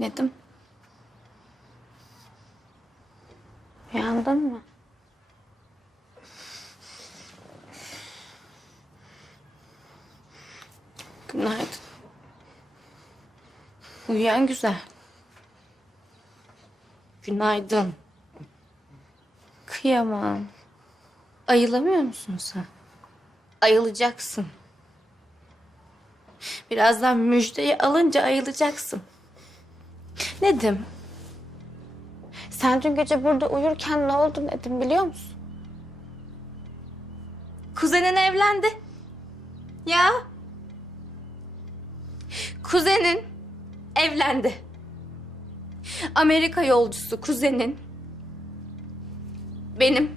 Nedim. Uyandın mı? Günaydın. Uyuyan güzel. Günaydın. Kıyamam. Ayılamıyor musun sen? Ayılacaksın. Birazdan müjdeyi alınca ayılacaksın. Nedim? Sen dün gece burada uyurken ne oldu Nedim biliyor musun? Kuzenin evlendi. Ya. Kuzenin evlendi. Amerika yolcusu kuzenin benim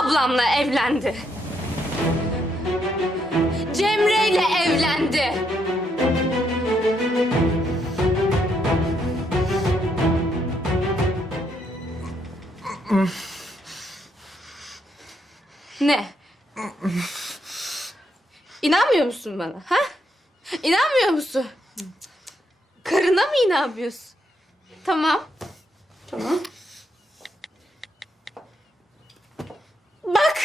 ablamla evlendi. İnanmıyor musun bana? Ha? İnanmıyor musun? Karına mı inanmıyorsun? Tamam. Tamam. Bak.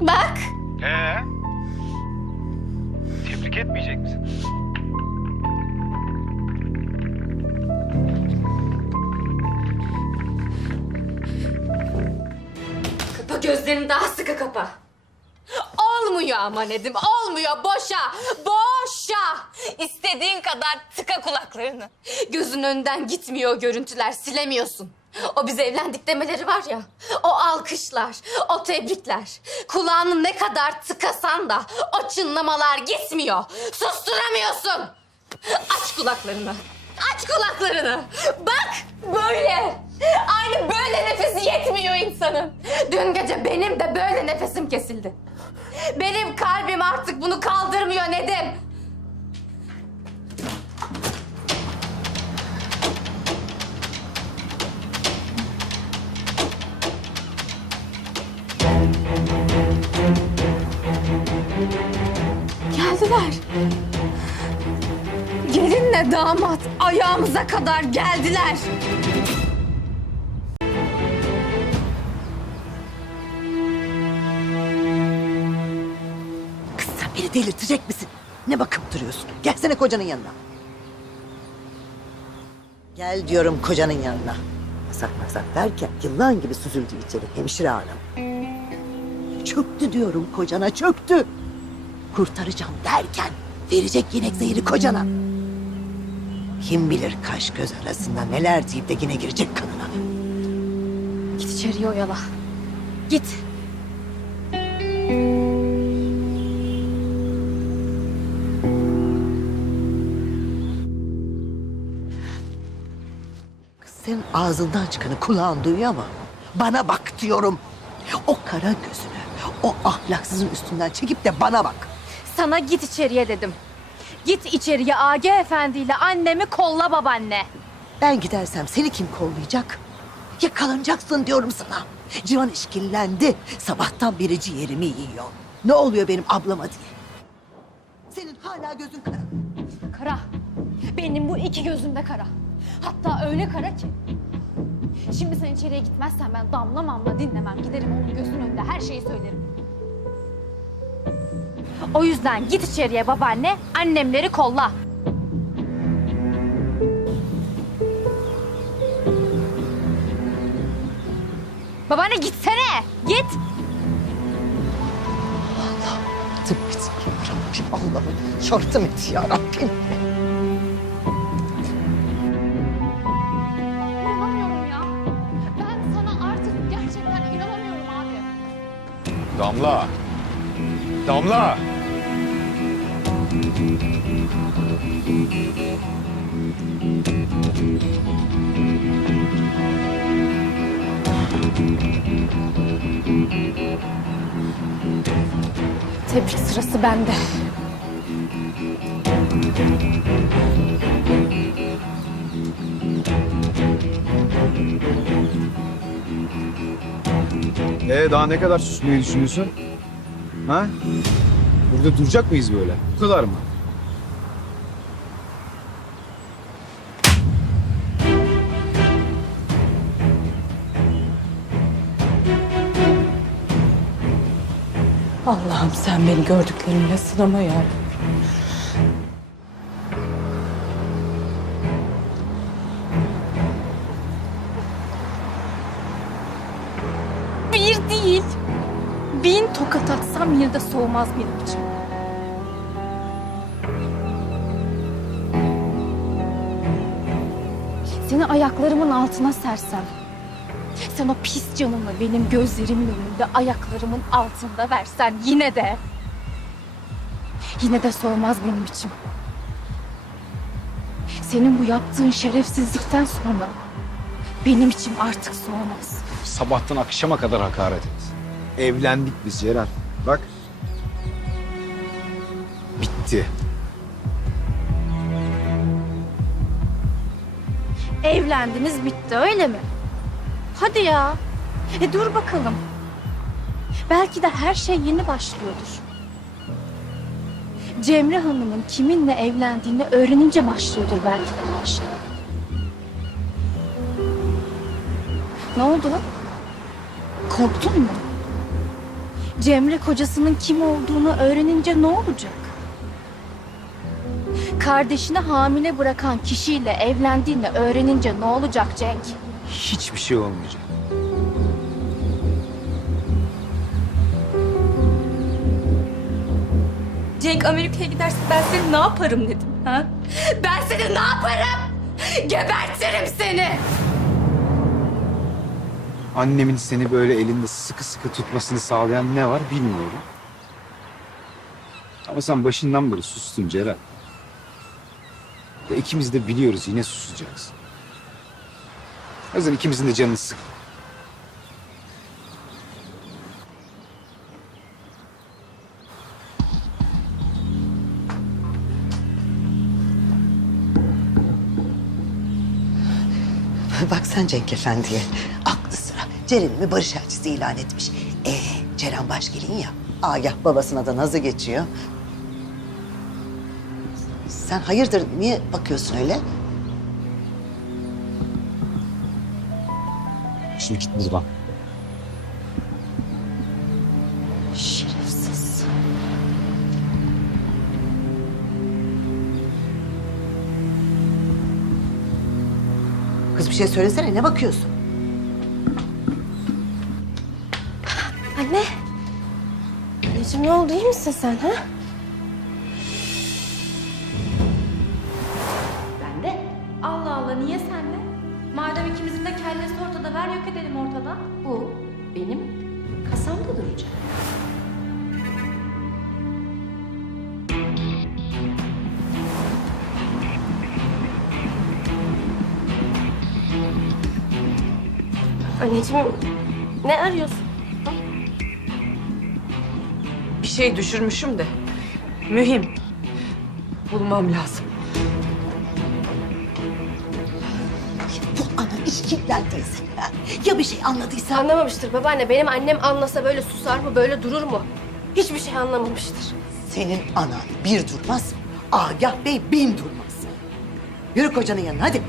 Bak. Ee? Tebrik etmeyecek misin? Kapa gözlerini daha sıkı kapa. Olmuyor ama Nedim, olmuyor. Boşa, boşa. İstediğin kadar tıka kulaklarını. Gözün önünden gitmiyor o görüntüler, silemiyorsun. O biz evlendik demeleri var ya, o alkışlar, o tebrikler. Kulağını ne kadar tıkasan da o çınlamalar gitmiyor. Susturamıyorsun. Aç kulaklarını. Aç kulaklarını. Bak böyle. Aynı böyle nefesi yetmiyor insanın. Dün gece benim de böyle nefesim kesildi. Benim kalbim artık bunu kaldırmıyor Nedim. Geldiler. Gelinle damat ayağımıza kadar geldiler. Beni delirtecek misin? Ne bakıp duruyorsun? Gelsene kocanın yanına. Gel diyorum kocanın yanına. Masak masak derken yılan gibi süzüldü içeri hemşire hanım. Çöktü diyorum kocana çöktü. Kurtaracağım derken verecek yenek zehri kocana. Kim bilir kaş göz arasında neler deyip de yine girecek kanına. Git içeriye oyala. Git. Senin ağzından çıkanı kulağın duyuyor ama bana bak diyorum. O kara gözünü o ahlaksızın üstünden çekip de bana bak. Sana git içeriye dedim. Git içeriye AG Efendi ile annemi kolla babaanne. Ben gidersem seni kim kollayacak? Yakalanacaksın diyorum sana. Civan işkillendi. Sabahtan beri ciğerimi yiyor. Ne oluyor benim ablama diye. Senin hala gözün kara. Kara. Benim bu iki gözüm de kara. Hatta öyle kara ki. Şimdi sen içeriye gitmezsen ben damla mamla dinlemem. Giderim onun gözünün önünde her şeyi söylerim. O yüzden git içeriye babaanne, annemleri kolla. Babaanne gitsene, git. Tıp et ya Rabbim Allah'ım. Şartım et ya. Damla. Damla. Tebrik sırası bende. Daha ne kadar susmayı düşünüyorsun? Ha? Burada duracak mıyız böyle? Bu kadar mı? Allah'ım sen beni gördüklerimle sınama ya. Değil. Bin tokat atsam yine de soğumaz benim için. Seni ayaklarımın altına sersem. Sen o pis canını benim gözlerimin önünde ayaklarımın altında versen yine de. Yine de soğumaz benim için. Senin bu yaptığın şerefsizlikten sonra benim için artık soğumaz. Sabahtan akşama kadar hakaret et. Evlendik biz Ceren. Bak. Bitti. Evlendiniz bitti öyle mi? Hadi ya. E dur bakalım. Belki de her şey yeni başlıyordur. Cemre Hanım'ın kiminle evlendiğini öğrenince başlıyordur belki de her şey. Ne oldu? Korktun mu? Cemre kocasının kim olduğunu öğrenince ne olacak? Kardeşini hamile bırakan kişiyle evlendiğini öğrenince ne olacak Cenk? Hiçbir şey olmayacak. Cenk Amerika'ya giderse ben seni ne yaparım dedim ha? Ben seni ne yaparım? Gebertirim seni. Annemin seni böyle elinde sıkı sıkı tutmasını sağlayan ne var bilmiyorum. Ama sen başından beri sustun Ceren. Ve ikimiz de biliyoruz yine susacaksın. O yüzden ikimizin de canını sık. Bak sen Cenk Efendi'ye. Ceren'imi barış elçisi ilan etmiş. Ee, Ceren başgelin ya. Agah babasına da nazı geçiyor. Sen hayırdır niye bakıyorsun öyle? Şimdi git buradan. Şerefsiz. Kız bir şey söylesene ne bakıyorsun? Ne oldu iyi misin sen ha? Ben de. Allah Allah niye senle? Madem ikimizin de kellesi ortada ver yok edelim ortadan. Bu benim kasamda duracak. Anneciğim ne arıyorsun? Şey düşürmüşüm de. Mühim. Bulmam lazım. Bu ana işkillendiyse. ha? Ya bir şey anladıysa? Anlamamıştır babaanne. Benim annem anlasa böyle susar mı, böyle durur mu? Hiçbir şey anlamamıştır. Senin anan bir durmaz, Agah Bey bin durmaz. Yürü kocanın yanına hadi.